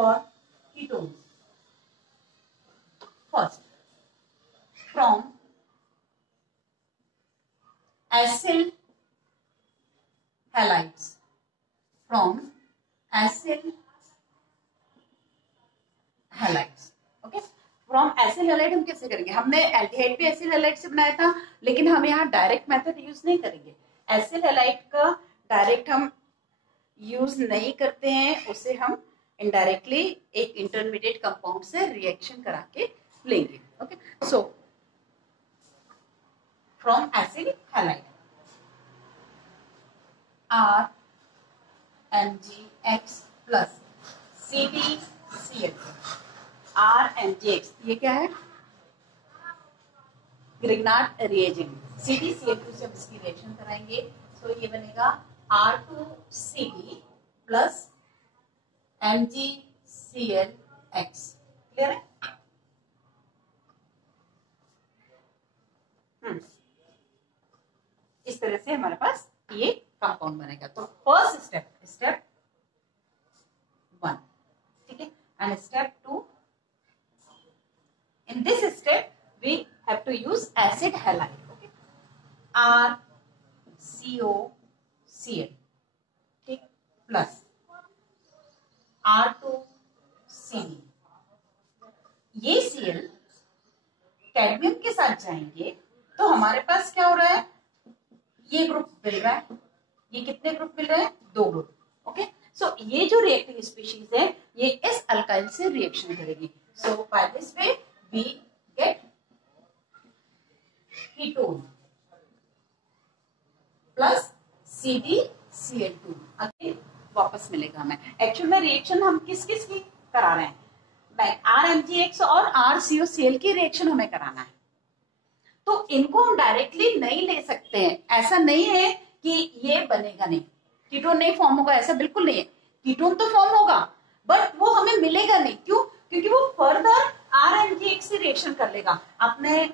for ketones. First, from acyl halides. From acyl halides. Okay, from acyl halide हम कैसे करेंगे? हमने aldehyde भी एसिल हैलाइड से बनाया था, लेकिन हम यहाँ डायरेक्ट मेथड यूज नहीं करेंगे। एसिल हैलाइड का डायरेक्ट हम यूज नहीं करते हैं, उसे हम इनडायरेक्टली एक इंटरमीडिएट कंपाउंड से रिएक्शन करा के लेंगे। Okay, so from acyl halide RMgX plus CdCl। RMgX ये क्या है? Grignard reagent. CdCl2 से हम इसकी रिएक्शन कराएंगे, तो ये बनेगा R2Cd प्लस MgClX। क्लियर है? इस तरह से हमारे पास ये कंपाउंड बनेगा। तो फर्स्ट स्टेप 1, ठीक है, and step 2, in this step we have to use acid halide. Okay, RCOCl, ठीक, प्लस R2Cd। ये Cl कैडमियम के साथ जाएंगे तो हमारे पास क्या हो रहा है? ये ग्रुप मिल रहा है। ये कितने ग्रुप मिल रहे हैं? 2 ग्रुप। ओके, सो ये जो रिएक्टिव स्पीशीज है ये इस अल्काइल से रिएक्शन करेगी। So by this way we get ketone plus CdCl2। Again वापस मिलेगा हमें। एक्चुअल में रिएक्शन हम किस किस की करा रहे हैं? RMgX और RCOCl की रिएक्शन हमें कराना है, तो इनको हम डायरेक्टली नहीं ले सकते हैं। ऐसा नहीं है कि ये बनेगा नहीं, कीटोन नहीं फॉर्म होगा, ऐसा बिल्कुल नहीं है। कीटोन तो फॉर्म होगा बट वो हमें मिलेगा नहीं। क्यों? क्योंकि वो फर्दर RMgX से रिएक्शन कर लेगा। आपने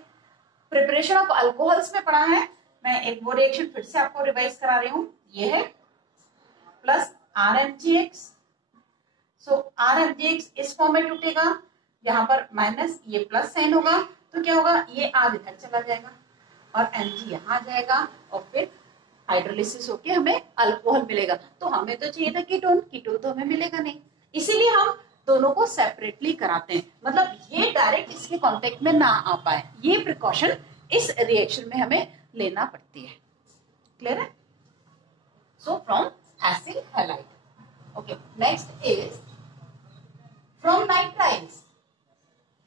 प्रिपरेशन ऑफ अल्कोहल्स में पढ़ा है, मैं एक वो रिएक्शन फिर से आपको रिवाइज करा रही हूँ। ये है प्लस RMgX। सो RMgX इस फॉर्म में टूटेगा, यहाँ पर माइनस, ये प्लस साइन होगा, तो क्या होगा? ये आध इधर चला जाएगा और Mg यहाँ जाएगा और फिर हाइड्रोलिसिस होके हमें अल्कोहल मिलेगा। तो हमें तो चाहिए था कीटोन, कीटोन तो हमें मिलेगा नहीं, इसीलिए हम दोनों को सेपरेटली कराते हैं। मतलब ये डायरेक्ट इसके कांटेक्ट में ना आ पाए, ये प्रिकॉशन इस रिएक्शन में हमें लेना पड़ती है। क्लियर है? So from acyl halide. Okay, next is from nitriles.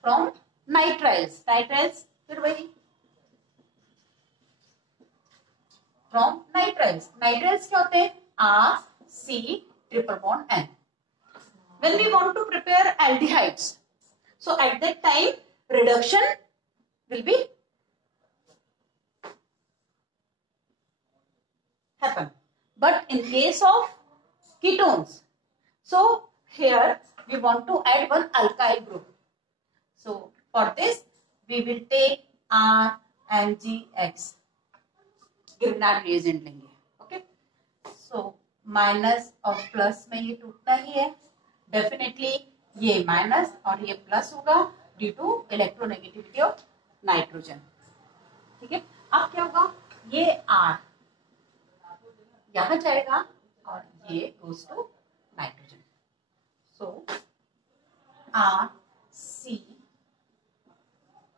From nitriles, nitriles फिर वही फ्रॉम नाइट्राइल्स। नाइट्राइल्स क्या होते हैं? RC triple bond N। When we want to prepare aldehydes, so at that time reduction will be happen. But in case of ketones, so here we want to add one alkyl group. So for this we will take RMgX, Grignard reagent लेंगे। Okay, so minus और plus में ये टूटता ही है, definitely ये minus और ये plus होगा due to electronegativity of nitrogen. ठीक है, अब क्या होगा? ये R यहां जाएगा और ये goes to nitrogen. So RC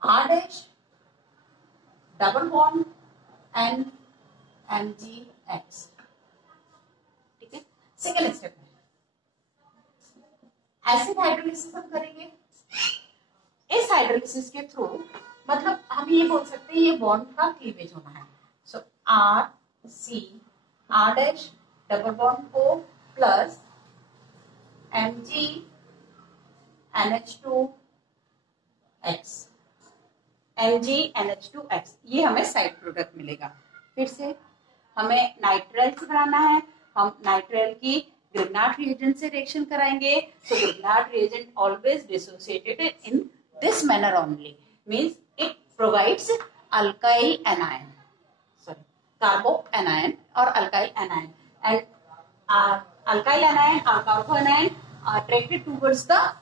R dash double bond N MgX। ठीक है, सेकेंड स्टेप में एसिड हाइड्रोलिसिस हम करेंगे। इस हाइड्रोलिसिस के थ्रू मतलब हम ये बोल सकते हैं ये बॉन्ड का क्लीवेज होना है। सो RC R dash double bond O plus Mg NH2X, Mg NH2X, ये हमें साइड प्रोडक्ट मिलेगा। फिर से हमें नाइट्राइल से बनाना है, हम नाइट्राइल की ग्रिग्नार्ड रिएजेंट से रिएक्शन कराएंगे। So Grignard reagent always dissociated in this manner only, means it provides alkyl anion, sorry carbo anion और alkyl anion, and alkyl anion और carbo anion attracted towards the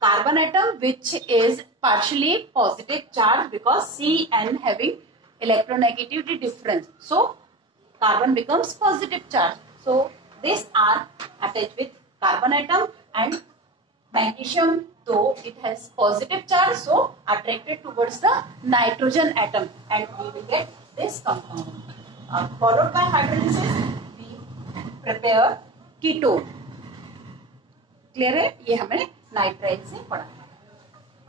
carbon atom which is partially positive charge because Cn having electronegativity difference. So carbon becomes positive charge. So these are attached with carbon atom, and magnesium, though it has positive charge, so attracted towards the nitrogen atom, and we will get this compound. Followed by hydrolysis, we prepare ketone. Clear है? ये हमें nitrile से पढ़ा है.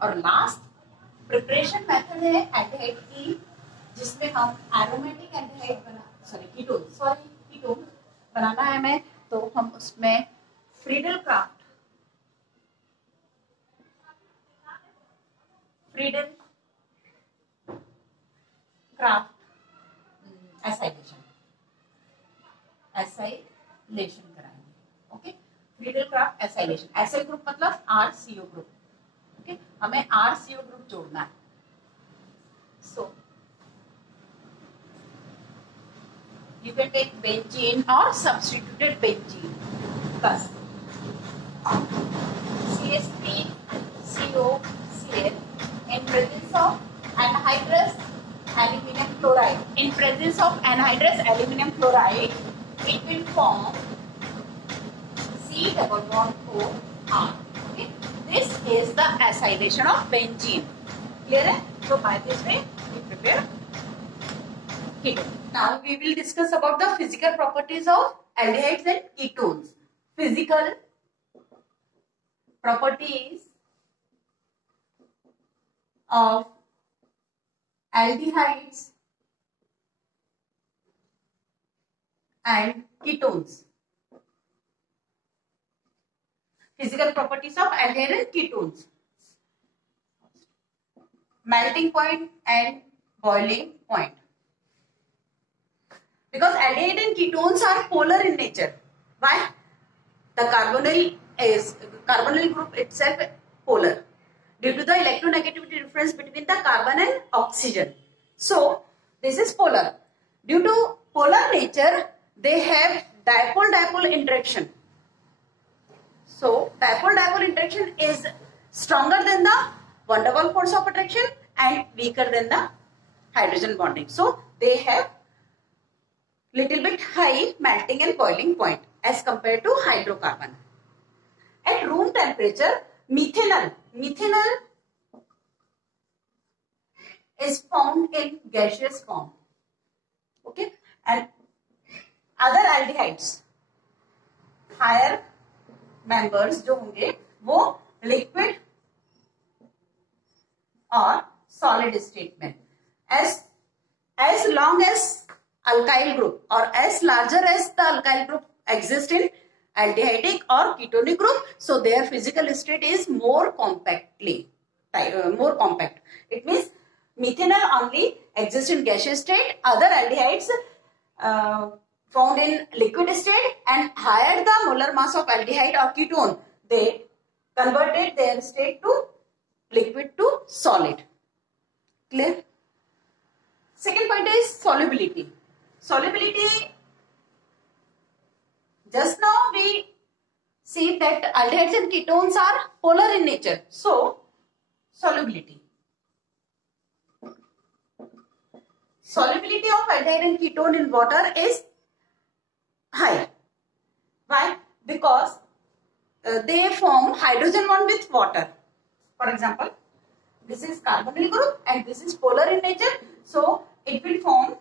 और last preparation method है aldehyde की, जिसमें हम एरोमेटिक एल्डिहाइड कीटोन बनाना है हमें. तो हम उसमें फ्रीडल क्राफ्ट एसाइलेशन कराएंगे. Okay, Friedel Crafts acylation. Acyl group मतलब RCO ग्रुप. ओके, हमें RCO ग्रुप जोड़ना है. सो you can take benzene or substituted benzene plus CH3COCl in presence of anhydrous aluminum chloride. In presence of anhydrous aluminum chloride, it will form C double bond O R. Okay, this is the acylation of benzene. Clear है? So by this way we prepare ketone. Now we will discuss about the physical properties of aldehydes and ketones. Physical properties of aldehydes and ketones. Physical properties of aldehyde and ketones. Melting point and boiling point. Because aldehyde and ketones are polar in nature. Why? The carbonyl group itself polar due to the electronegativity difference between the carbon and oxygen. So this is polar. Due to polar nature, they have dipole-dipole interaction. So dipole-dipole interaction is stronger than the van der Waals force of attraction and weaker than the hydrogen bonding. So they have little bit high melting and boiling point as compared to hydrocarbon. At room temperature, methanol is found in gaseous form. Okay, and other aldehydes, higher members जो होंगे वो liquid और solid state में. As long as alkyl group or as larger as the alkyl group exist in aldehydic or ketonic group, so their physical state is more compact. It means methanol only exists in gaseous state, other aldehydes found in liquid state, and higher the molar mass of aldehyde or ketone, they converted their state to liquid to solid. Clear? Second point is solubility. Solubility, just now we see that aldehydes and ketones are polar in nature. So, solubility. Solubility of aldehyde and ketone in water is high. Why? Because they form hydrogen bond with water. For example, this is carbonyl group and this is polar in nature. So, it will form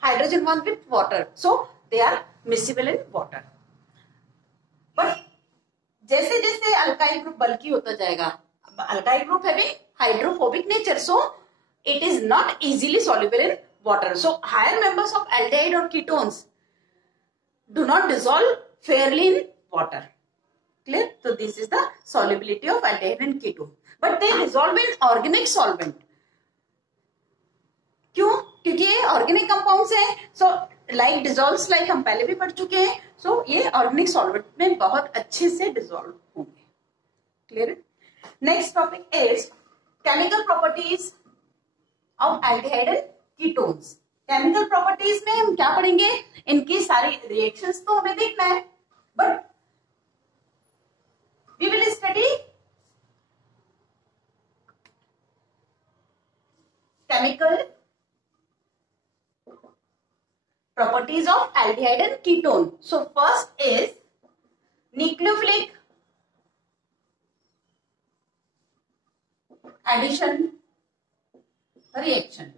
hydrogen bond with water. So they are miscible in water. But जैसे जैसे alkyl group बल्की होता जाएगा, alkyl group having hydrophobic nature, so it is not easily soluble in water. So higher members of aldehyde or ketones do not dissolve fairly in water. Clear? So this is the solubility of aldehyde and ketone. But they dissolve in organic solvent. क्यों? क्योंकि ये organic compounds हैं, so like dissolves, like हम पहले भी पढ़ चुके हैं. सो ये ऑर्गेनिक सॉल्वेंट में बहुत अच्छे से डिजोल्व होंगे. Clear? Next topic is chemical properties of aldehyde and ketones. Chemical properties में हम क्या पढ़ेंगे, इनकी सारी रिएक्शंस तो हमें देखना है, but we will study chemical properties of aldehyde and ketone. So first is nucleophilic addition reaction.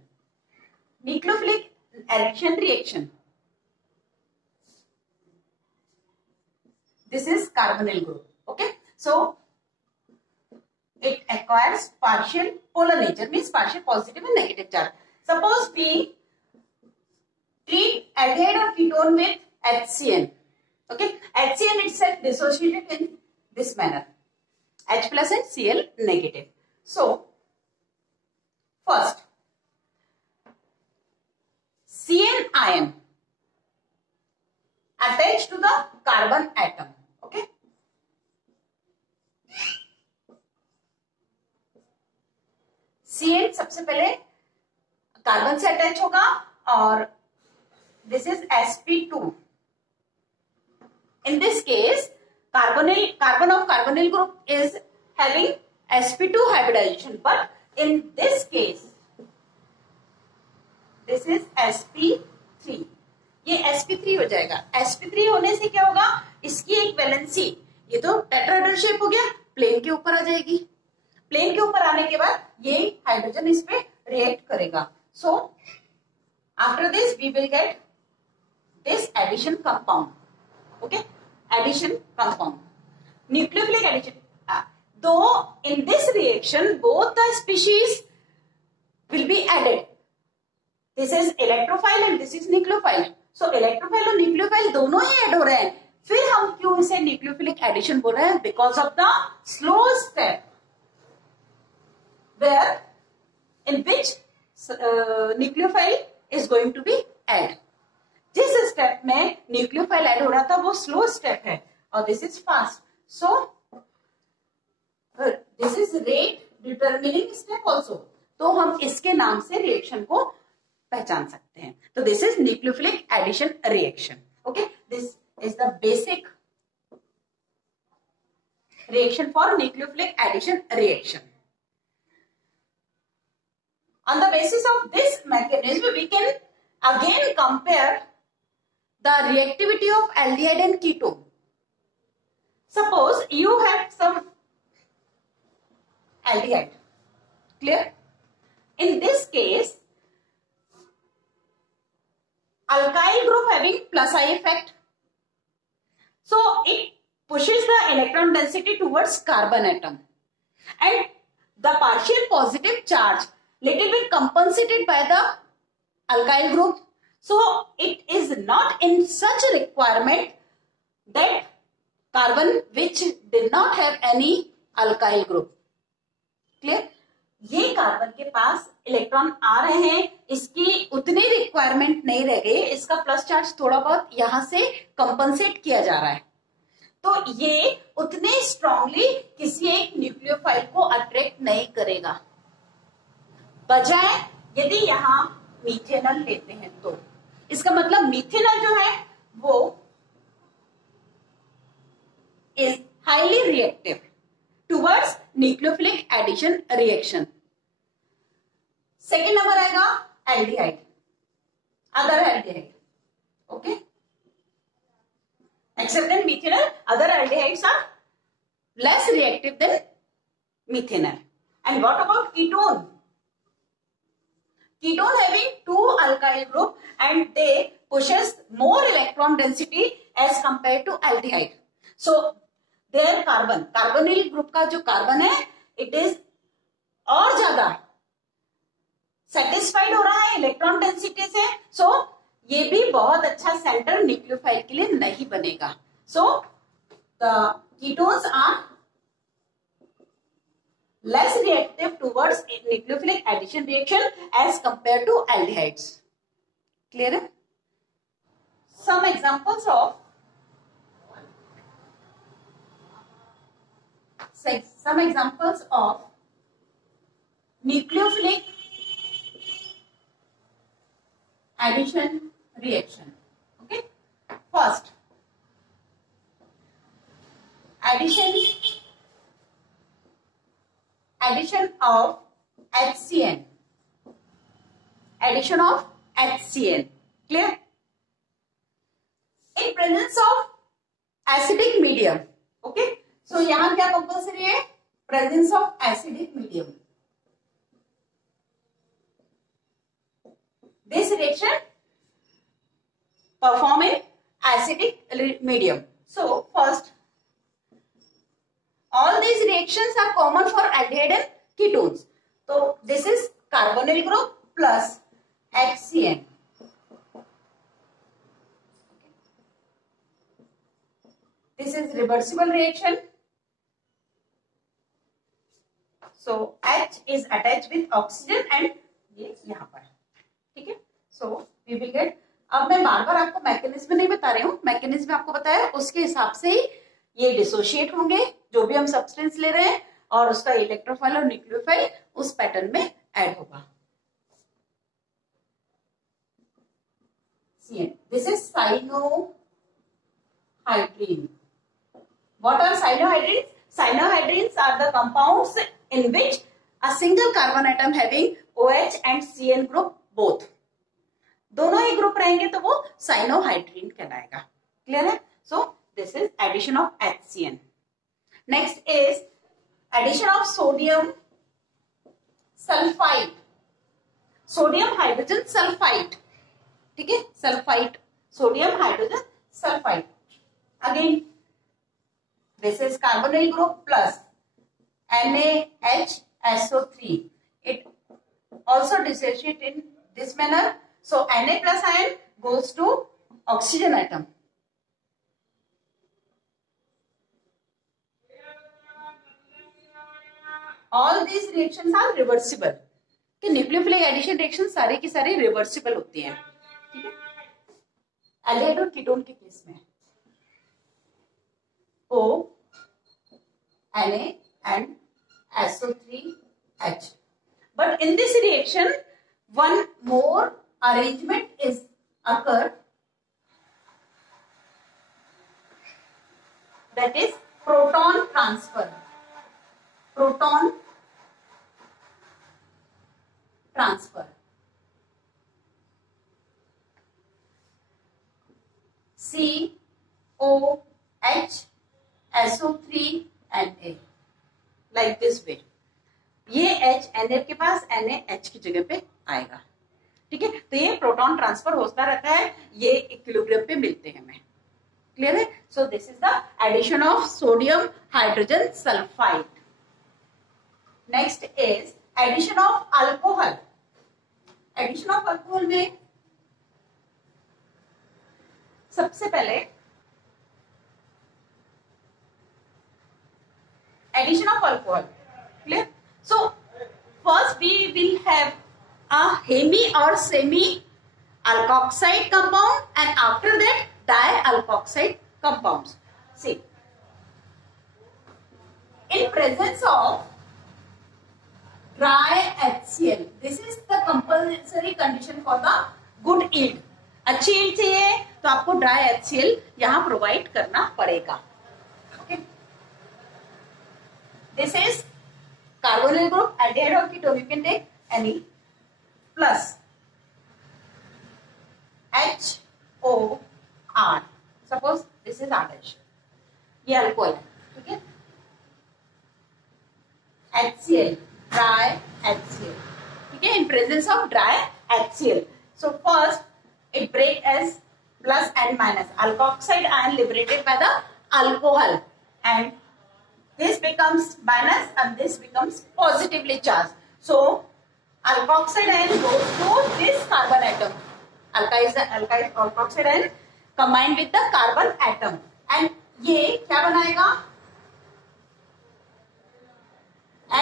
Nucleophilic addition reaction. This is carbonyl group. Okay, so it acquires partial polar nature, means partial positive and negative charge. Suppose we treat aldehyde or ketone with HCN. Okay, HCN itself dissociated in this manner, H plus and Cl negative. So first Cn ion attached to the carbon atom. Okay, Cn सबसे पहले carbon से attach होगा और this is sp2. In this case, carbon of carbonyl group is having sp2 hybridization, but in this case, this is sp3. ये sp3 हो जाएगा. sp3 होने से क्या होगा, इसकी एक वैलेंसी, ये तो टेट्राहेड्रल शेप हो गया, प्लेन के ऊपर आ जाएगी. प्लेन के ऊपर आने के बाद ये हाइड्रोजन इस पे रिएक्ट करेगा. So after this we will get this addition compound. Okay, addition compound, nucleophilic addition. Though in this reaction both the species will be added. This is electrophile and this is nucleophile. So electrophile और nucleophile दोनों ही add हो रहे हैं. फिर हम क्यों इसे nucleophilic addition बोल रहे हैं? Because of the slow step where in which nucleophile is going to be added. जिस स्टेप में न्यूक्लियोफाइल ऐड हो रहा था वो स्लो स्टेप है और this is fast. So this is rate determining step also. तो हम इसके नाम से रिएक्शन को पहचान सकते हैं. तो this is nucleophilic addition reaction. Okay, this is the basic reaction for nucleophilic addition reaction. On the basis of this mechanism, we can again compare the reactivity of aldehyde and ketone. Suppose you have some aldehyde. Clear? In this case, alkyl group having plus I effect. So it pushes the electron density towards carbon atom. And the partial positive charge little bit compensated by the alkyl group. So it is not in such a requirement that carbon which did not have any alkyl group. Clear? ये carbon के पास electron आ रहे हैं, इसकी उतनी requirement नहीं रह गई, इसका प्लस चार्ज थोड़ा बहुत यहां से कंपनसेट किया जा रहा है. तो ये उतने स्ट्रांगली किसी एक न्यूक्लियोफाइल को अट्रैक्ट नहीं करेगा. बजाय यदि यहां मीथेनॉल लेते हैं तो इसका मतलब मीथेनॉल जो है वो is highly reactive towards nucleophilic addition reaction. Second number आएगा aldehyde, other aldehyde. Okay, except in methanol, other aldehydes are less reactive than methanol. And what about ketone? Ketone having two alkyl group and they pushes more electron density as compared to aldehyde. So their carbon, carbonyl group का जो carbon है, it is और ज्यादा satisfied हो रहा है electron density से. So ये भी बहुत अच्छा सेंटर न्यूक्लियोफाइल के लिए नहीं बनेगा. So the ketones are less reactive towards nucleophilic addition reaction as compare to aldehydes. Clear है? Some examples of nucleophilic addition reaction. Okay, first addition of HCN. Addition of HCN. Clear? In presence of acidic medium. Okay, so यहाँ क्या compulsory है? Presence of acidic medium. This reaction perform in acidic medium. So first, all these reactions are common for aldehyde and ketones. So this is carbonyl group plus HCN. This is reversible reaction. So H is attached with oxygen and ये यहाँ पर, ठीक है. So we will get. अब मैं बार बार आपको mechanism नहीं बता रही हूँ, मैकेनिज्म आपको बताया, उसके हिसाब से ही ये डिसोशिएट होंगे जो भी हम सब्सटेंस ले रहे हैं, और उसका इलेक्ट्रोफाइल और न्यूक्लियोफाइल उस पैटर्न में ऐड होगा. This is cyanohydrine. What are cyanohydrines? Cyanohydrines are the compounds in which a single carbon atom having OH and CN group both. दोनों ही ग्रुप रहेंगे तो वो साइनोहाइड्रीन कहलाएगा. क्लियर है? So this is addition of HCN. Next is addition of sodium sulphide. Sodium hydrogen sulphide, ठीक है, sulphide, sodium hydrogen sulphide. Again this is carbonyl group plus NaHSO3. It also dissociates in this manner. So Na plus ion goes to oxygen atom. All these reactions are reversible. कि nucleophilic addition reaction सारे की सारी reversible होती हैं, ठीक है. Aldehyde और ketone के केस में O, Na and SO3H. But in this reaction, one more arrangement is occurred, that is proton transfer. Proton transfer. COH SO3Na like this way. ये H Na के पास NaH की जगह पे आएगा, ठीक है. तो ये प्रोटॉन ट्रांसफर होता रहता है, ये इक्विलिब्रियम पे मिलते हैं हमें. क्लियर है? So this is the addition of sodium hydrogen sulphide. Next is addition of alcohol. Addition of alcohol में सबसे पहले addition of alcohol. Clear? So first we will have a hemi or semi alkoxide compound, and after that dialkoxide compounds. See, in presence of dry HCl, this is the compulsory condition for the good yield. अच्छी yield चाहिए तो आपको dry HCl यहाँ provide करना पड़ेगा. This is carbonyl group, aldehyde or ketone, you can take any, plus HOR. Suppose this is R dash, ये alcohol है, ठीक है. HCl, dry HCl, ठीक है, in presence of dry HCl. So first it break as plus and minus. Alkoxide ion liberated by the alcohol, and this becomes minus and this becomes positively charged. So alkoxide ion goes to this carbon atom. Alkyl alkoxide ion combined with the carbon atom, and ये क्या बनाएगा?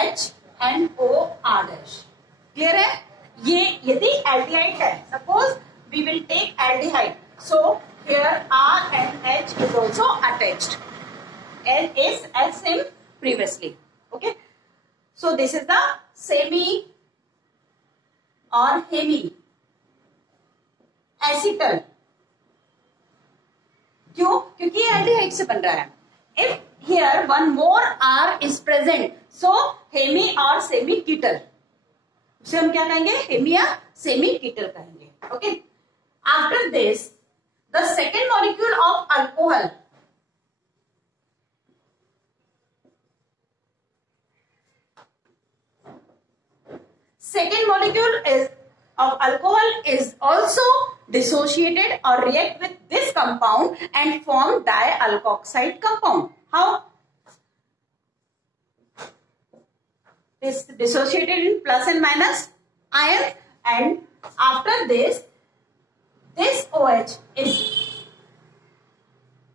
H and O R dash. Clear है? ये यदि aldehyde है, suppose we will take aldehyde, so here R and H is also attached. N is as same previously. Okay, so this is the semi or hemi acetal. क्यों? क्योंकि ये aldehyde से बन रहा है। If here one more R is present, so hemi और semi ketal, उसे हम क्या कहेंगे? हेमी या सेमी कीटल कहेंगे। Okay, after this the second molecule of alcohol, second molecule is of alcohol is also dissociated or react with this compound and form dialkoxide compound. How? This dissociated in plus and minus ion, and after this OH is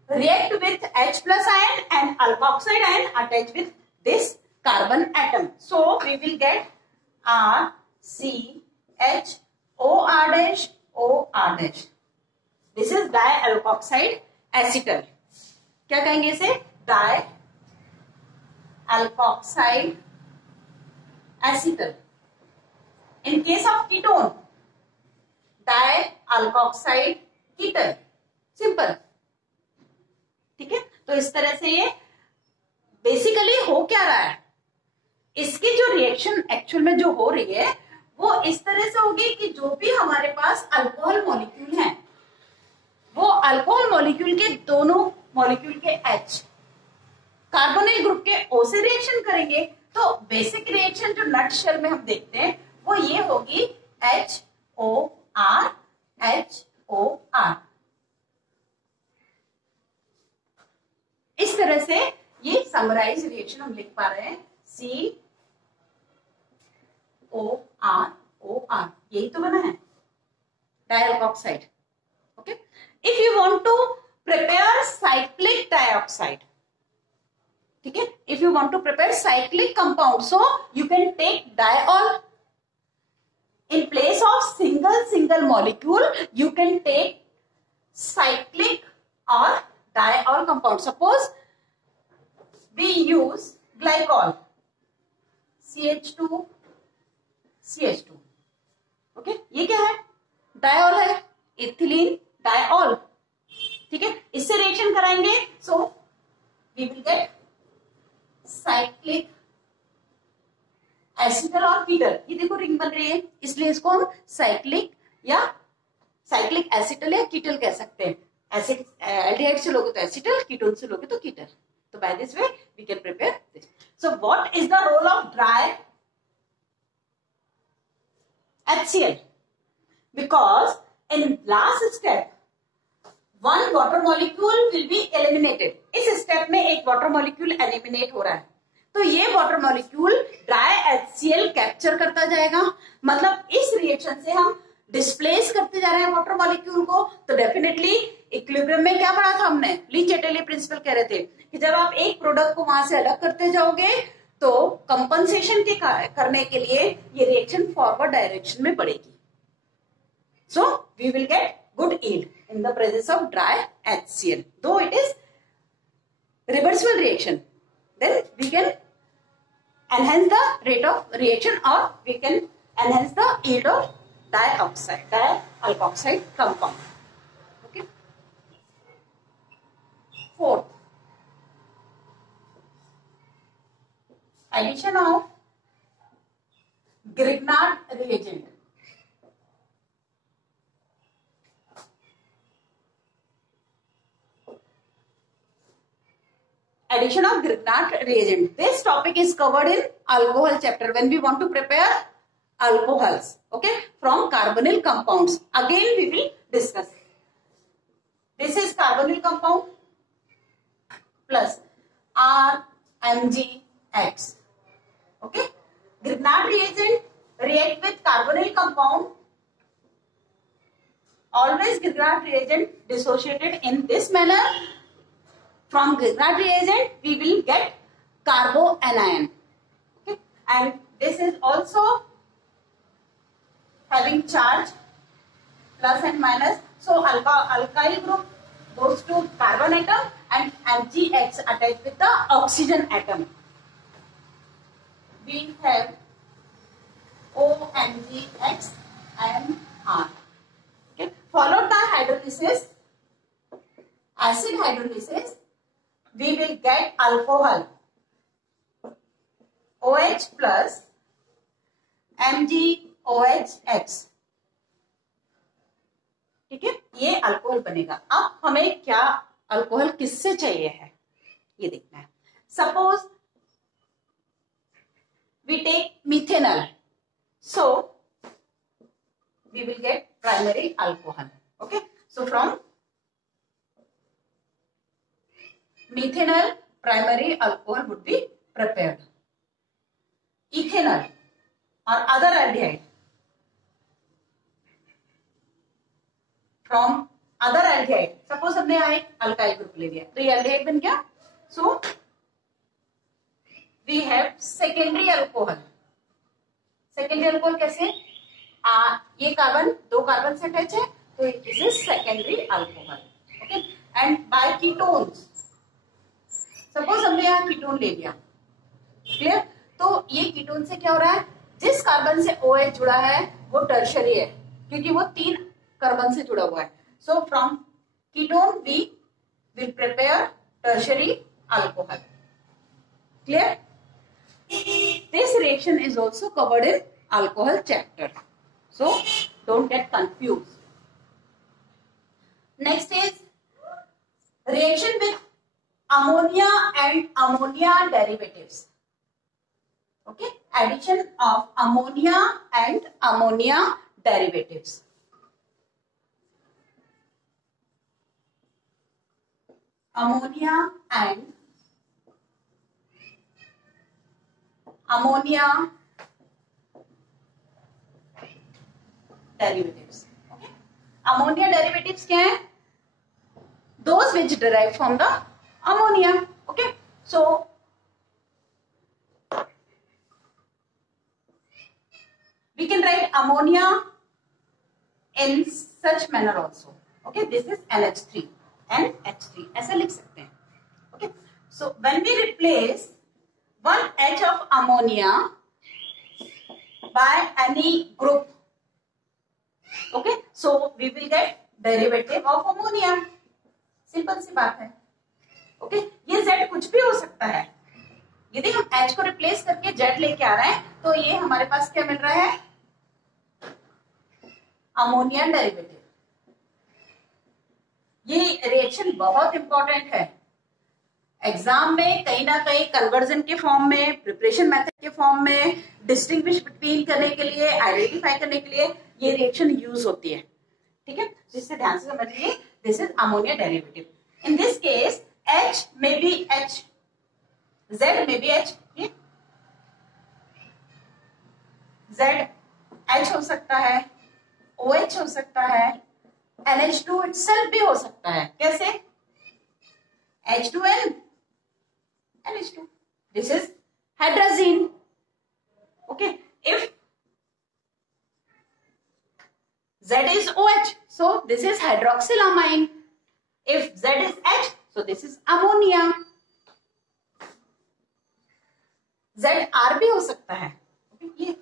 react with H plus ion and alkoxide ion attached with this carbon atom. So we will get R C H O R dash O R dash. This is dialkoxide acetal. क्या कहेंगे इसे? dialkoxide acetal. In case of ketone, dialkoxide ketal. Simple. ठीक है, तो इस तरह से ये बेसिकली हो क्या रहा है, इसकी जो रिएक्शन एक्चुअल में जो हो रही है वो इस तरह से होगी कि जो भी हमारे पास अल्कोहल मॉलिक्यूल हैं, वो अल्कोहल मॉलिक्यूल के दोनों मॉलिक्यूल के H कार्बोनिल ग्रुप के O से रिएक्शन करेंगे। तो बेसिक रिएक्शन जो नट शेल में हम देखते हैं वो ये होगी HOR HOR। इस तरह से ये समराइज रिएक्शन हम लिख पा रहे हैं, COR, यही तो बना है dioxide. Okay, if you want to prepare cyclic dioxide, ठीक है, if you want to prepare cyclic compound, so you can take diol in place of single molecule, you can take cyclic or diol compound. Suppose we use glycol, CH2 CH2। Okay, ये क्या है? Dial है, ethylene डायऑल। ठीक है, इससे reaction कराएंगे, so we will get cyclic acetal और ketal. ये देखो रिंग बन रही है, इसलिए इसको हम साइक्लिक एसिटल या कीटल कह सकते हैं। एसिड एल्डिहाइड से लोगे तो एसिटल, कीटोन से लोगे तो कीटल। तो by this way we can prepare this. So what is the role of dry HCl? Because in last step one water molecule will be eliminated. इस स्टेप में एक वाटर मॉलिक्यूल एलिमिनेट हो रहा है, तो ये water molecule dry HCl capture करता जाएगा। मतलब इस रिएक्शन से हम डिस्प्लेस करते जा रहे हैं वाटर मॉलिक्यूल को। तो डेफिनेटली इक्विलिब्रियम में क्या पढ़ा था हमने? ली चेटेली प्रिंसिपल कह रहे थे कि जब आप एक प्रोडक्ट को वहां से अलग करते जाओगे तो कंपनसेशन के करने के लिए ये रिएक्शन फॉरवर्ड डायरेक्शन में बढ़ेगी। So we will get good yield in the presence of dry HCl. Though it is reversible reaction, then we can enhance the rate of reaction or we can enhance the yield of dialkoxide compound. Okay. Fourth, addition of Grignard reagent. Addition of Grignard reagent. This topic is covered in alcohol chapter when we want to prepare alcohols, okay, from carbonyl compounds. Again we will discuss. This is carbonyl compound plus RMgX. Okay, Grignard reagent react with carbonyl compound. Always Grignard reagent dissociated in this manner. From Grignard reagent, we will get carboanion. Okay, and this is also having charge plus and minus. So alkyl group goes to carbon atom and MgX attached with the oxygen atom. We have OMgX and R. Okay, followed by hydrolysis, acid hydrolysis, we will get alcohol OH plus MgOHX. ठीक है, ये alcohol बनेगा. अब हमें क्या alcohol किससे चाहिए है ये देखना है. Suppose we take methanol, so we will get primary alcohol. Okay, so from methanol primary alcohol would be prepared. Ethanol or other aldehyde, from other aldehyde, suppose हमने यहाँ एक अल्काइल ग्रुप ले लिया तो ये aldehyde बन गया. So we have secondary alcohol. secondary alcohol कैसे? ये कार्बन दो कार्बन से अटैच है तो this is secondary alcohol. Okay, and by ketones, suppose हमने यहाँ कीटोन ले लिया. क्लियर? तो ये कीटोन से क्या हो रहा है, जिस कार्बन से OH जुड़ा है वो टर्शरी है क्योंकि वो 3 कार्बन से जुड़ा हुआ है. So from ketone we will prepare tertiary alcohol. Clear? This reaction is also covered in alcohol chapter, so don't get confused. Next is reaction with ammonia and ammonia derivatives. Okay, addition of ammonia and ammonia derivatives. Ammonia and ammonia derivatives. Okay, ammonia derivatives क्या है? Those which derive from the ammonia. Okay, so we can write ammonia in such manner also. Okay, this is NH3 and H3 ऐसे लिख सकते हैं. Okay, so when we replace one H of ammonia by any group, okay, so we will get derivative of ammonia. Simple सी बात है. Okay, ये Z कुछ भी हो सकता है. यदि हम H को रिप्लेस करके Z लेके आ रहे हैं तो ये हमारे पास क्या मिल रहा है, अमोनिया डेरिवेटिव. ये रिएक्शन बहुत इंपॉर्टेंट है. एग्जाम में कहीं ना कहीं कन्वर्जन के फॉर्म में, प्रिपरेशन मेथड के फॉर्म में, डिस्टिंग्विश बिटवीन करने के लिए, आइडेंटिफाई करने के लिए ये रिएक्शन यूज होती है. ठीक है, जिससे ध्यान से समझिए. This is ammonia derivative. In this case H may be H, Z may be H. Z H हो सकता है, OH हो सकता है, NH2 itself भी हो सकता है. कैसे? H2N NH2. This is hydrazine. Okay, if Z is OH, so this is hydroxylamine. If Z is H, so this is ammonia. ZR भी हो सकता है. ये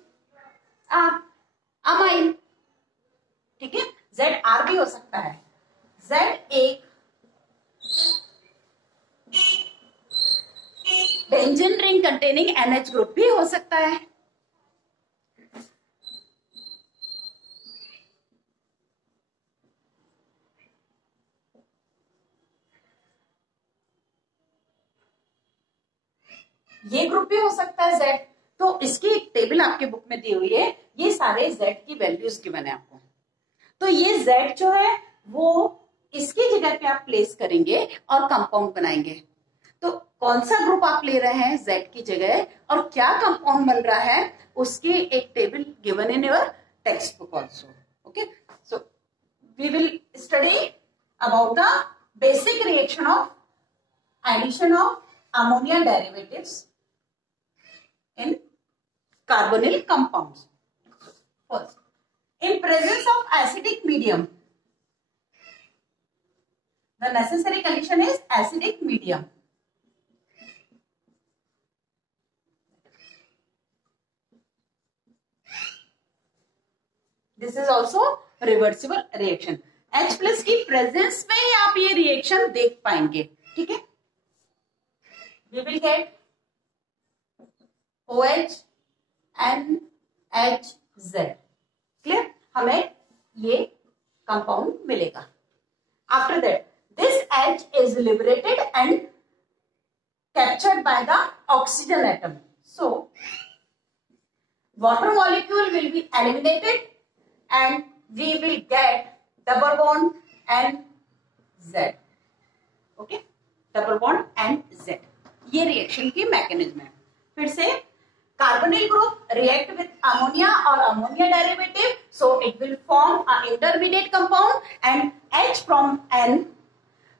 अमाइन. ठीक है, ZR भी हो सकता है. Z एक benzene ring containing NH group भी हो सकता है. ये ग्रुप भी हो सकता है Z. तो इसकी एक टेबल आपके बुक में दी हुई है. ये सारे Z की वैल्यूज गिवन है आपको. तो ये Z जो है वो इसकी जगह पे आप प्लेस करेंगे और कंपाउंड बनाएंगे. तो कौन सा ग्रुप आप ले रहे हैं Z की जगह और क्या कंपाउंड बन रहा है उसकी एक table given in your text book also. Okay, so we will study about the basic reaction of addition of ammonia derivatives in carbonyl compounds. First, in presence of acidic medium, the necessary condition is acidic medium. This is also reversible reaction. H plus की presence में ही आप ये reaction देख पाएंगे, ठीक है। We will get OH NHZ, clear, हमें ये कंपाउंड मिलेगा। After that this H is liberated and captured by the oxygen atom. So water molecule will be eliminated and we will get double bond and Z. Okay, double bond and Z. ये reaction की mechanism है। फिर से carbonyl group react with ammonia or ammonia derivative, so it will form an intermediate compound and H from N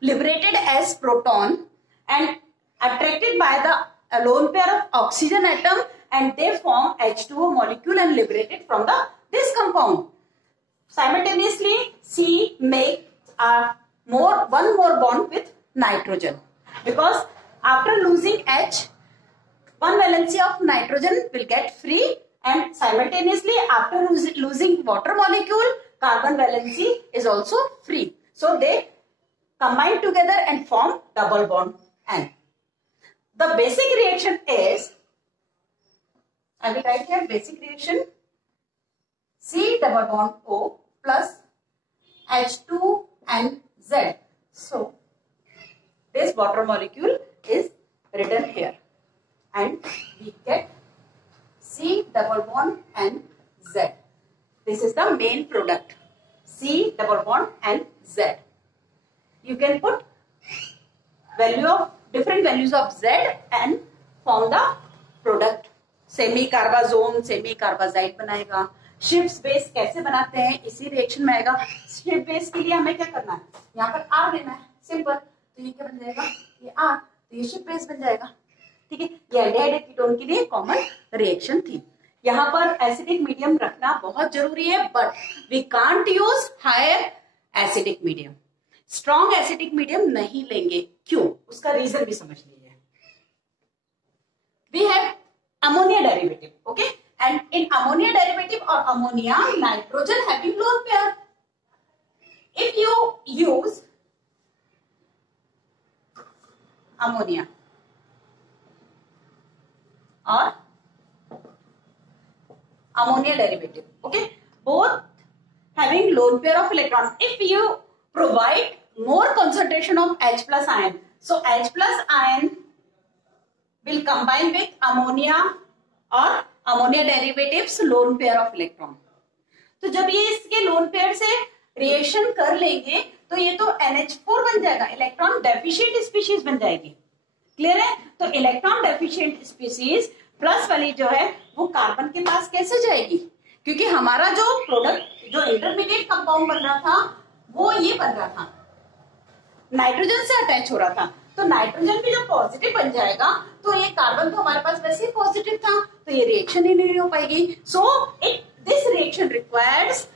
liberated as proton and attracted by the lone pair of oxygen atom and they form H2O molecule and liberated from this compound. Simultaneously, C make one more bond with nitrogen because after losing H, one valency of nitrogen will get free and simultaneously after losing water molecule, carbon valency is also free. So they combine together and form double bond N. The basic reaction is, I will write here basic reaction, C double bond O plus H2 and Z. So this water molecule is written here and we get C double bond and Z. This is the main product, C double bond and Z. You can put different values of Z and form the product. Semi carbazone semi carbazide बनाएगा। शिफ्ट base कैसे बनाते हैं इसी reaction में आएगा। Shift base के लिए हमें क्या करना है, यहाँ पर R लेना है, सिंपल। तो ये क्या बन जाएगा, ये R, तो ये शिफ्ट बेस बन जाएगा, ठीक है। ये एल्डिहाइड कीटोन के लिए कॉमन रिएक्शन थी। यहाँ पर एसिडिक मीडियम रखना बहुत जरूरी है, but we can't use higher acidic medium. Strong acidic medium नहीं लेंगे, क्यों, उसका रीजन भी समझ लीजिए। We have ammonia derivative, okay, and in ammonia derivative or ammonia, nitrogen having lone pair. If you use ammonia or ammonia derivative, okay, both having lone pair of electron, if you provide more concentration of H plus ion, so H plus ion will combine with ammonia or ammonia derivatives lone pair of electron. तो जब ये इसके lone pair से reaction कर लेंगे तो ये तो NH4 बन जाएगा, इलेक्ट्रॉन डेफिशिएंट स्पीशीज बन जाएगी, क्लियर है। तो इलेक्ट्रॉन डेफिशिएंट स्पीशीज प्लस वाली जो है वो कार्बन के पास कैसे जाएगी, क्योंकि हमारा जो प्रोडक्ट जो इंटरमीडिएट कंपाउंड बन रहा था वो ये बन रहा था, नाइट्रोजन से अटैच हो रहा था। तो नाइट्रोजन भी जब पॉजिटिव बन जाएगा तो ये कार्बन तो हमारे पास वैसे ही पॉजिटिव था, तो ये रिएक्शन ही नहीं हो पाएगी। So this reaction requires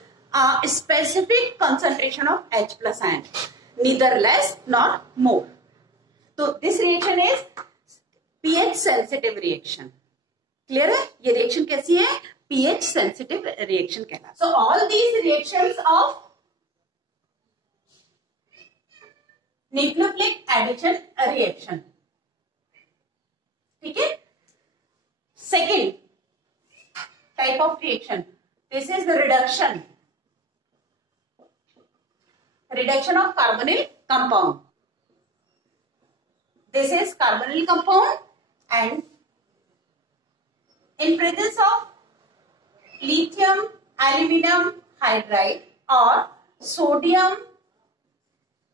specific concentration of H plus ion, neither less not more. तो this reaction is pH sensitive reaction, clear है। ये रिएक्शन कैसी है, pH सेंसिटिव रिएक्शन कहलाता है। So all these reactions of nucleophilic addition reaction, ठीक है। Second type of reaction, this is the reduction of carbonyl compound. This is carbonyl compound and in presence of lithium aluminum hydride or sodium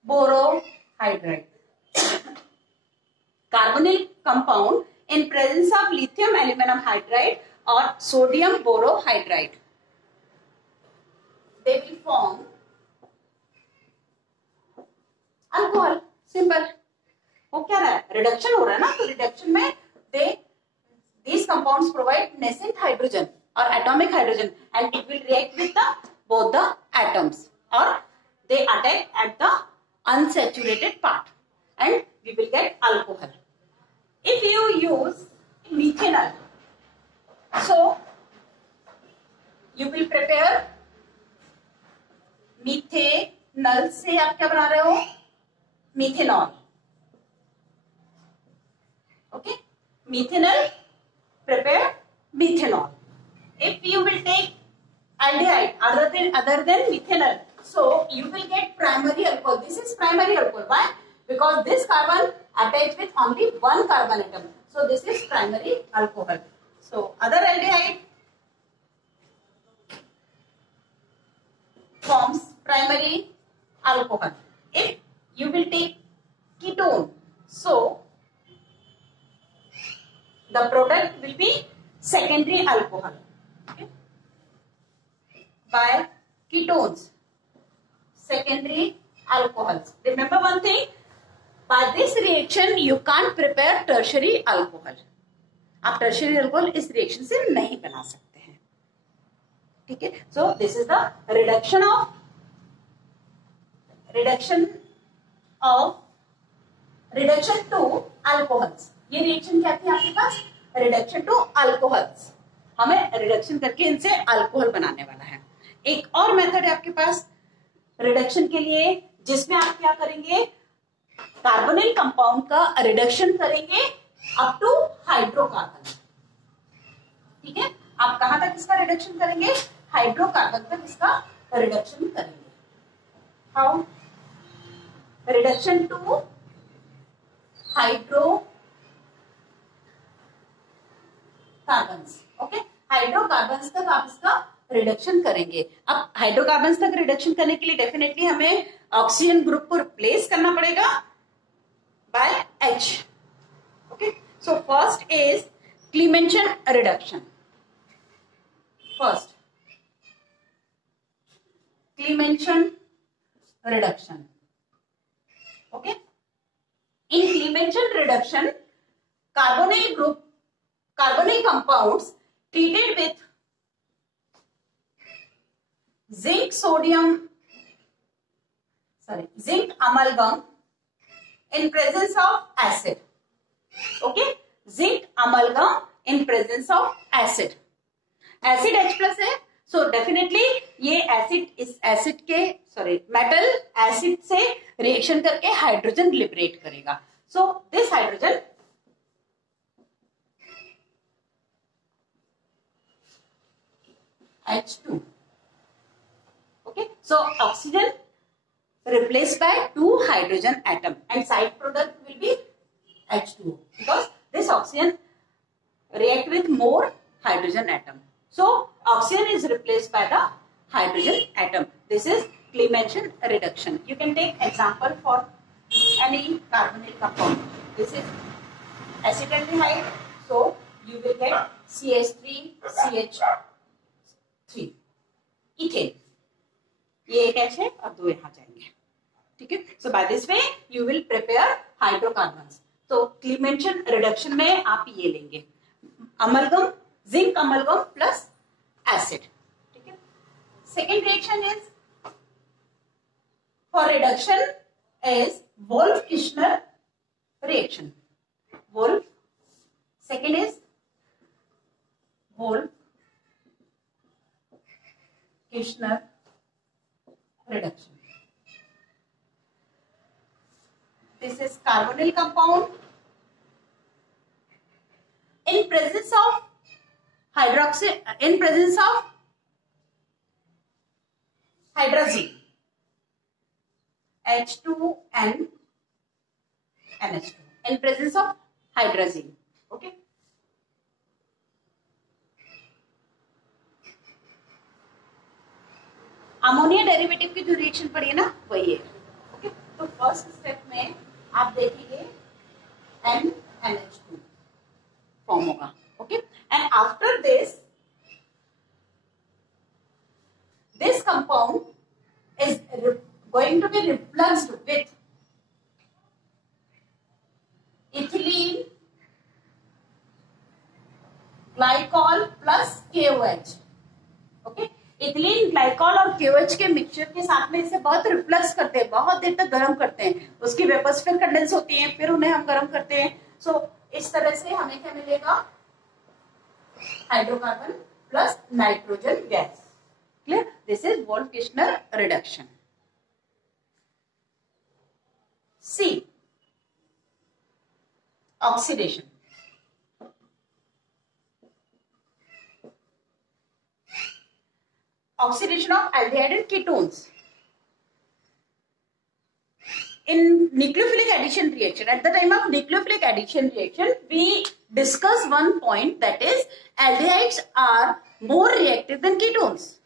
borohydride. Carbonyl compound in presence of lithium aluminum hydride or sodium borohydride, they will form alcohol, simple। वो क्या रहा है, reduction हो रहा है ना, तो reduction में these compounds provide nascent hydrogen or atomic hydrogen and it will react with both the atoms or they attack at the unsaturated part and we will get alcohol. If you use methanol, so you will prepare नल से आप क्या बना रहे हो, methanol, okay, methanol prepare methanol. If you will take aldehyde other than methanol, so you will get primary alcohol. This is primary alcohol. Why? Because this carbon attached with only one carbon atom. So this is primary alcohol. So other aldehyde forms primary alcohol. If you will take ketone, so the product will be secondary alcohol, okay? By ketones, secondary alcohols. Remember one thing, by this reaction you can't prepare tertiary alcohol. आप tertiary alcohol इस reaction से नहीं बना सकते हैं, ठीक है? So this is the reduction to alcohols. ये रिएक्शन क्या थी आपके पास, रिडक्शन टू अल्कोहल्स, हमें रिडक्शन करके इनसे अल्कोहल बनाने वाला है। एक और मेथड है आपके पास रिडक्शन के लिए, जिसमें आप क्या करेंगे, कार्बोनिल कंपाउंड का रिडक्शन करेंगे अप टू हाइड्रोकार्बन, ठीक है? आप कहां तक इसका रिडक्शन करेंगे, हाइड्रोकार्बन तक इसका रिडक्शन करेंगे। How, reduction to hydrocarbons, okay, hydrocarbons तक आप इसका रिडक्शन करेंगे। अब हाइड्रोकार्बन्स तक रिडक्शन करने के लिए डेफिनेटली हमें ऑक्सीजन ग्रुप को रिप्लेस करना पड़ेगा by H, okay. So first is Clemmensen reduction, first Clemmensen reduction, okay? In Clemenson reduction, carbonyl compounds treated with zinc amalgam in presence of acid, okay? Zinc amalgam in presence of acid. Acid H plus है, so definitely ये acid इस acid के metal acid से reaction करके hydrogen liberate करेगा। So this hydrogen H2, okay? So oxygen replaced by 2 hydrogen atom and side product will be H2 because this oxygen react with more hydrogen atom. So oxygen is replaced by the hydrogen atom. This is Clemenson reduction. You can take example for any carbonyl compound. This is acetaldehyde. So you will get CH3CH3 ethane. ये एक H है और 2 यहाँ जाएंगे, ठीक है? So by this way you will prepare hydrocarbons. तो Clemenson reduction में आप ये लेंगे amalgam, zinc amalgam plus acid, ठीक है? Second reaction is for reduction is Wolff-Kishner reaction. Second is Wolff-Kishner reduction. This is carbonyl compound in presence of hydrazine H2 and NH2 in presence of hydrazine, okay? Ammonia derivative की जो reaction पड़ी है ना वही है, okay? तो first step में आप देखेंगे NH2 फॉर्म होगा, okay? And after this compound is going to be refluxed with ethylene glycol plus KOH, okay? Ethylene glycol और KOH के मिक्सचर के साथ में इसे बहुत रिफ्लक्स करते हैं, बहुत देर तक गर्म करते हैं, उसकी वेपर्स फिर कंडेंस होती हैं, फिर उन्हें हम गर्म करते हैं। सो इस तरह से हमें क्या मिलेगा, hydrocarbon plus nitrogen gas. Clear? This is Wolff-Kishner reduction. C, oxidation. Oxidation of aldehyde and ketones. In nucleophilic addition reaction, at the time of nucleophilic addition reaction, we discuss one point, that is aldehydes are more reactive than ketones.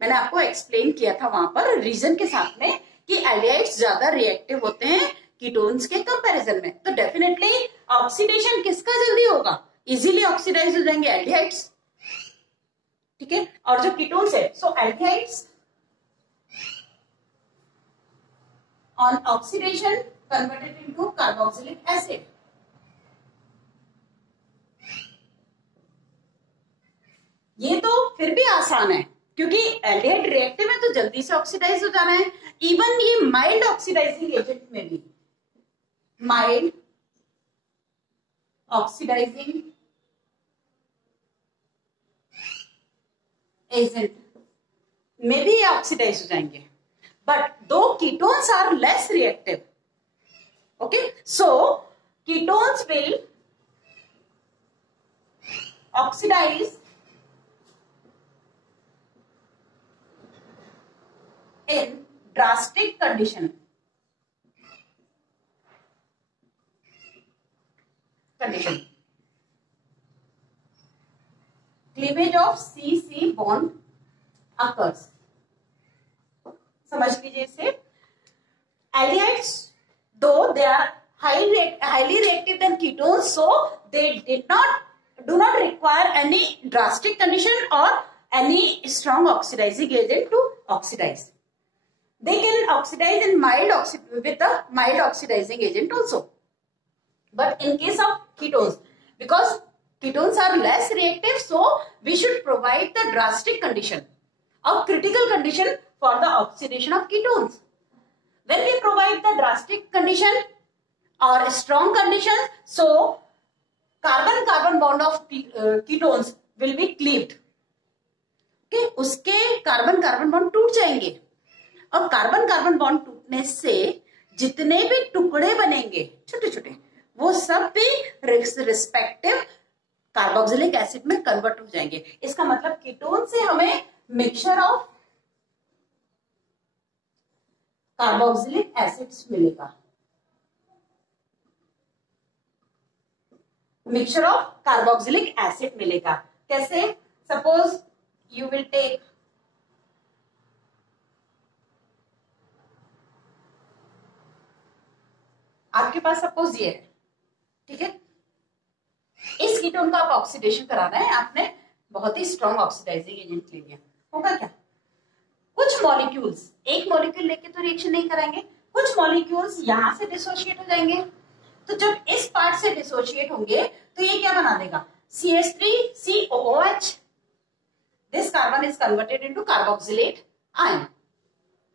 मैंने आपको explain किया था वहां पर reason के साथ में कि एल्डिहाइड्स ज्यादा रिएक्टिव होते हैं कीटोन्स के कंपैरिजन में. तो डेफिनेटली ऑक्सीडेशन किसका जल्दी होगा? इजीली ऑक्सीडाइज हो जाएंगे एल्डिहाइड्स. ठीक है. और जो कीटोन्स है, सो aldehydes on oxidation converted into carboxylic acid. ये तो फिर भी आसान है क्योंकि एल्डिहाइड रिएक्टिव है तो जल्दी से ऑक्सीडाइज हो जाना है. इवन ये माइल्ड ऑक्सीडाइजिंग एजेंट में भी, माइल्ड ऑक्सीडाइजिंग एजेंट में भी ऑक्सीडाइज हो जाएंगे. But though ketones are less reactive, okay, so ketones will oxidize in drastic condition. Cleavage of C-C bond occurs. समझ लीजिए इसे. एल्डिहाइड्स दो they are highly reactive than ketones, so they do not require any drastic condition or any strong oxidizing agent to oxidize. They can oxidize in with a mild oxidizing agent also. But in case of ketones, because ketones are less reactive, so we should provide the drastic condition or critical condition for the oxidation of ketones. When we provide the drastic condition or strong condition, so carbon bond of ketones will be cleaved. Okay, उसके carbon bond टूट जाएंगे और carbon bond टूटने से जितने भी टुकड़े बनेंगे छोटे छोटे, वो सब भी रिस्पेक्टिव कार्बोक्सिलिक एसिड में कन्वर्ट हो जाएंगे. इसका मतलब कीटोन से हमें मिक्सचर ऑफ कार्बोक्सिलिक एसिड्स मिलेगा. मिक्सचर ऑफ कार्बोक्सिलिक एसिड मिलेगा. कैसे? सपोज यू विल टेक आपके पास सपोज ये है, ठीक है. इस कीटोन का आप ऑक्सीडेशन कराना है, आपने बहुत ही स्ट्रॉन्ग ऑक्सीडाइजिंग एजेंट ले लिया. होगा क्या? कुछ मॉलिक्यूल्स, एक मॉलिक्यूल लेके तो रिएक्शन नहीं कराएंगे, कुछ मॉलिक्यूल्स यहां से डिसोशिएट हो जाएंगे. तो जब इस पार्ट से डिसोशिएट होंगे तो ये क्या बना देगा? CH3COOH. This carbon is converted into carboxylate ion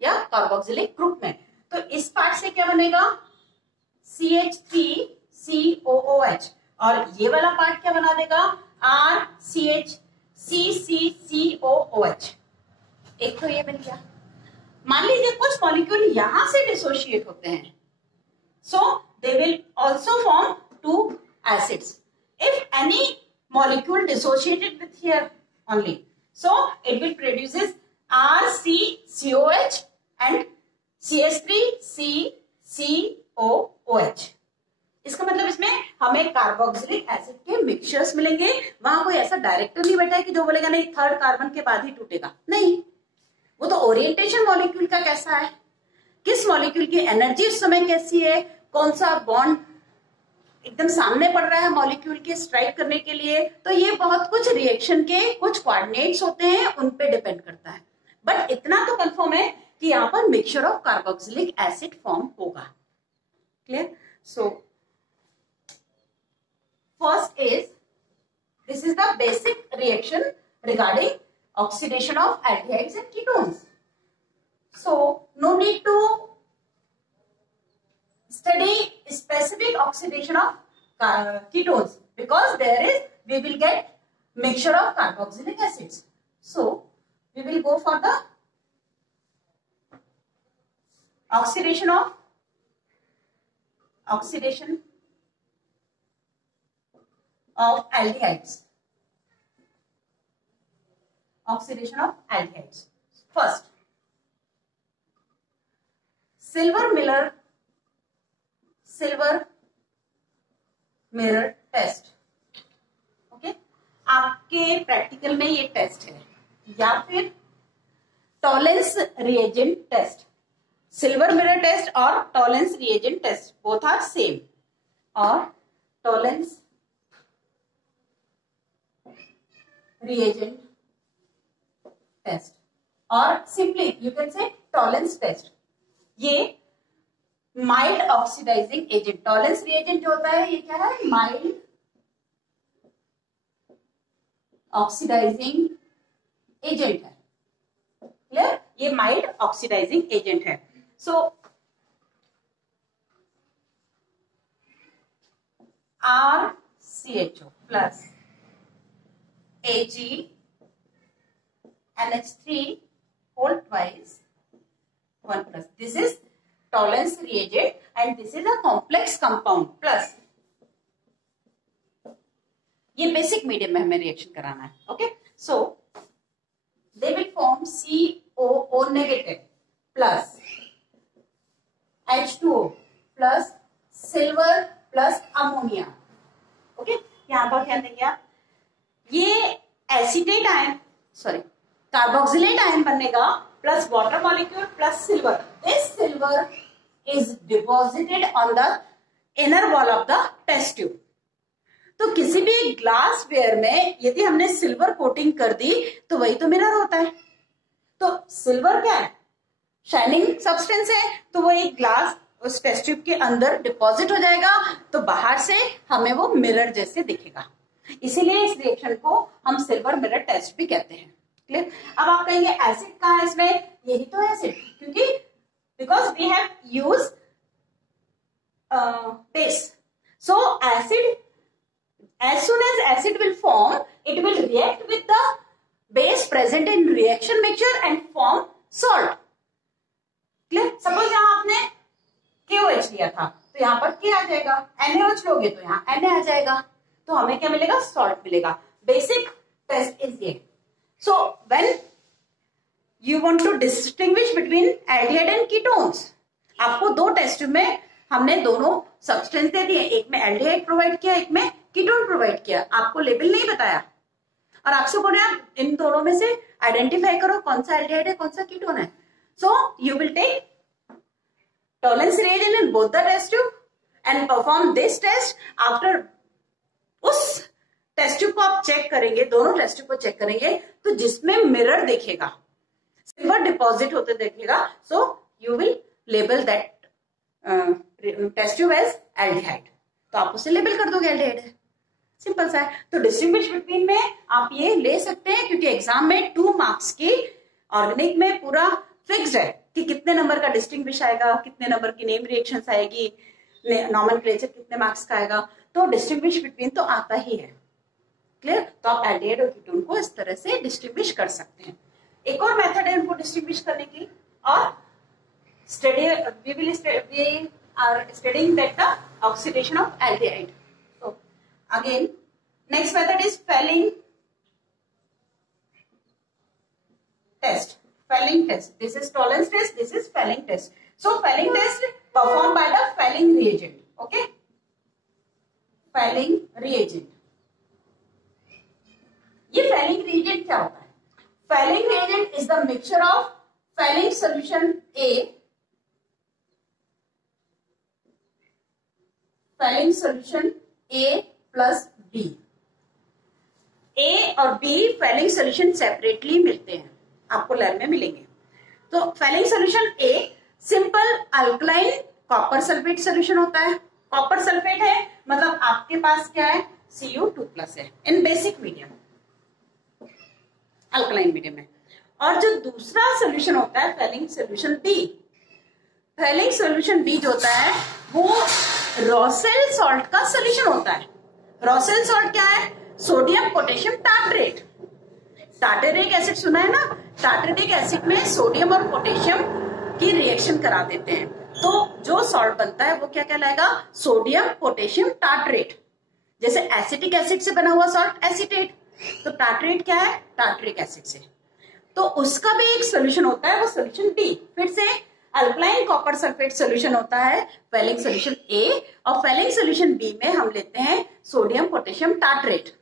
या कार्बोक्सिलिक ग्रुप में. तो इस पार्ट से क्या बनेगा? CH3COOH. और ये वाला पार्ट क्या बना देगा? RCH3CCOOH. एक तो ये मिल गया. मान लीजिए कुछ मॉलिक्यूल यहां से डिसोशिएट होते हैं, so they will also form two acids. If any molecule dissociated with here only, so it will produces RCCOH and CH3CCOOH. इसका मतलब इसमें हमें कार्बोक्सिलिक एसिड के मिक्सचर्स मिलेंगे. वहां कोई ऐसा डायरेक्टर नहीं बैठा है कि जो बोलेगा नहीं थर्ड कार्बन के बाद ही टूटेगा. नहीं, वो तो ओरिएंटेशन मॉलिक्यूल का कैसा है, किस मॉलिक्यूल की एनर्जी उस समय कैसी है, कौन सा बॉन्ड एकदम सामने पड़ रहा है मॉलिक्यूल के स्ट्राइक करने के लिए. तो ये बहुत कुछ रिएक्शन के कुछ कोऑर्डिनेट्स होते हैं, उन पे डिपेंड करता है. बट इतना तो कंफर्म है कि यहाँ पर mixture of carboxylic acid form होगा. Clear? So first is, this is the basic reaction regarding oxidation of aldehydes and ketones. So no need to study specific oxidation of ketones because we will get mixture of carboxylic acids. So we will go for the oxidation of oxidation of aldehydes, oxidation of aldehydes. First, silver mirror test. Okay, आपके practical में ये test है, या फिर Tollens reagent test. Silver mirror test और Tollens reagent test both are same. और Tollens reagent test और simply you can say Tollens test, ये mild oxidising agent. Tollens reagent जो होता है ये क्या है, माइल्ड ऑक्सीडाइजिंग एजेंट है। क्लियर, ये माइल्ड ऑक्सीडाइजिंग एजेंट है। सो RCHO plus AgNH3 whole twice 1 plus. This is tolerance reagent and this is a complex compound plus. ये बेसिक मीडियम में हमें रिएक्शन कराना है। Okay, so they will form COO negative plus H2O plus silver plus ammonia. Okay, यहां पर ध्यान देंगे आप, ये एसिटेट आयन कार्बोक्सिलेट आयन बनेगा plus water molecule plus silver. This silver is deposited on the inner wall of the test tube. तो किसी भी ग्लास वेयर में यदि हमने सिल्वर कोटिंग कर दी तो वही तो मिरर होता है। तो सिल्वर क्या है, शाइनिंग सब्सटेंस है, तो वो एक ग्लास उस टेस्ट ट्यूब के अंदर डिपॉजिट हो जाएगा, तो बाहर से हमें वो मिरर जैसे दिखेगा। इसीलिए इस रिएक्शन को हम सिल्वर मिरर टेस्ट भी कहते हैं। क्लियर। अब आप कहेंगे एसिड कहाँ है इसमें, यही तो है एसिड, क्योंकि because we have use base. So acid, as soon as acid will form, it will react with the base present in reaction mixture and form salt. Clear? Suppose यहाँ आपने KOH लिया था, तो यहाँ पर K आ जाएगा, NaOH लोगे तो यहाँ Na आ जाएगा, तो हमें क्या मिलेगा, salt मिलेगा। Basic test is ये। So when you want to distinguish between aldehyde and ketones, आपको दो टेस्ट में हमने दोनों सब्सटेंस दे दिए, एक में एल्डिहाइड प्रोवाइड किया, एक में कीटोन प्रोवाइड किया, आपको लेबल नहीं बताया और आपसे बोले आप इन दोनों में से आइडेंटिफाई करो कौन सा एल्डिहाइड है कौन सा कीटोन है। So you will take Tollens reagent in both the test tube and perform this test. After उस टेस्ट ट्यूब को आप चेक करेंगे, दोनों टेस्ट ट्यूब को चेक करेंगे, तो जिसमें मिरर दिखेगा, सिल्वर डिपॉजिट होते दिखेगा, so you will label that test tube as aldehyde, तो आप उसे लेबल कर दोगे एल्डिहाइड है। सिंपल सा है। तो डिस्टिंग्विश बिटवीन में आप ये ले सकते हैं, क्योंकि एग्जाम में 2 मार्क्स की ऑर्गेनिक में पूरा फिक्स्ड है कि कितने नंबर का डिस्टिंग्विश आएगा, कितने नंबर की नेम रिएक्शंस आएगी, नॉमेनक्लेचर कितने मार्क्स का आएगा, तो डिस्टिंग्विश बिटवीन तो आता ही है। क्लियर। तो आप एल्डिहाइड और कीटोन को इस तरह से डिस्टिंग्विश कर सकते हैं। एक और मेथड है उनको डिस्टिंग्विश करने की, और we are studying that the oxidation of aldehyde. So again, next method is Fehling test. Fehling test. This is tolerance test. This is Fehling test. So Fehling test performed by the Fehling reagent. Okay. Fehling reagent. ये Fehling reagent क्या होता है? Fehling reagent is the mixture of Fehling solution A, Fehling solution A plus B. A और B Fehling solution separately मिलते हैं, आपको लर में मिलेंगे। तो Fehling solution A simple alkaline copper sulphate solution होता है। कॉपर सल्फेट है मतलब आपके पास क्या है, Cu2+ है इन बेसिक मीडियम, अल्कलाइन मीडियम में। और जो दूसरा सोल्यूशन होता है Fehling solution B, Fehling solution B जो होता है वो रॉसेल सॉल्ट का सोल्यूशन होता है। रॉसेल सॉल्ट क्या है, sodium potassium tartrate. Tartaric acid सुना है ना, टार्टरिक एसिड में सोडियम और पोटेशियम की रिएक्शन करा देते हैं, तो जो सॉल्ट बनता है वो क्या कहलाएगा? Sodium potassium tartrate. जैसे एसिटिक एसिड से बना हुआ सॉल्ट एसीटेट, तो टार्ट्रेट क्या है? टार्ट्रिक एसिड से। तो उसका भी एक सोल्यूशन होता है, वो सोल्यूशन डी। फिर से अल्कलाइन कॉपर सल्फेट सोल्यूशन होता है फेलिंग सोल्यूशन ए, और फेलिंग सोल्यूशन बी में हम लेते हैं सोडियम पोटेशियम टार्ट्रेट।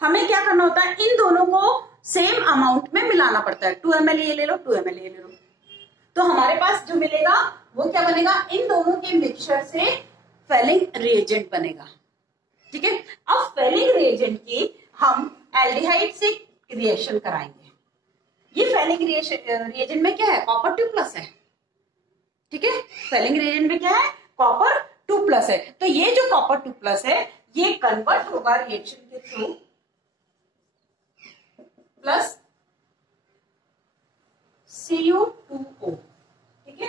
हमें क्या करना होता है? इन दोनों को सेम अमाउंट में मिलाना पड़ता है। 2 ml ये ले लो, 2 ml ये ले लो, तो हमारे पास जो मिलेगा वो क्या बनेगा? इन दोनों के मिक्सचर से फेलिंग रिएजेंट बनेगा। ठीक है, अब फेलिंग रिएजेंट की हम एल्डिहाइड से रिएक्शन कराएंगे। ये फेलिंग रिएजेंट में क्या है? कॉपर 2+ है। ठीक है, फेलिंग रिएजेंट में क्या है? कॉपर 2+ है। तो ये जो कॉपर 2+ है ये कन्वर्ट होगा रिएक्शन के थ्रू प्लस Cu2O। ठीक है,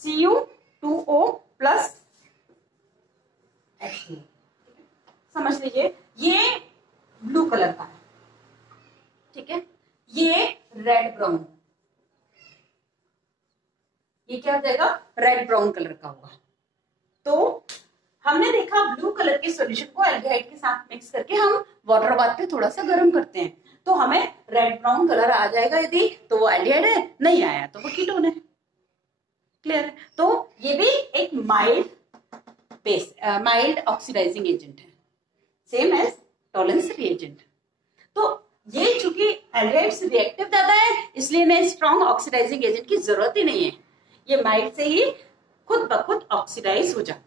Cu2O प्लस H2O। समझ लीजिए, ये ब्लू कलर का है। ठीक है, ये रेड ब्राउन, ये क्या हो जाएगा? रेड ब्राउन कलर का होगा। तो हमने देखा ब्लू कलर के सॉल्यूशन को एल्डिहाइड के साथ मिक्स करके हम वाटर बाथ पे थोड़ा सा गर्म करते हैं, तो हमें रेड ब्राउन कलर आ जाएगा। यदि तो वो एल्डिहाइड है, नहीं आया तो वो कीटोन है। क्लियर है? तो ये भी एक माइल्ड ऑक्सीडाइजिंग एजेंट है, सेम एज टॉलेंस रिएजेंट। तो ये चूंकि एल्डिहाइड से रिएक्टिव ज्यादा है, इसलिए इन्हें स्ट्रॉन्ग ऑक्सीडाइजिंग एजेंट की जरूरत ही नहीं है। ये माइल्ड से ही खुद ब खुद ऑक्सीडाइज हो जाता है।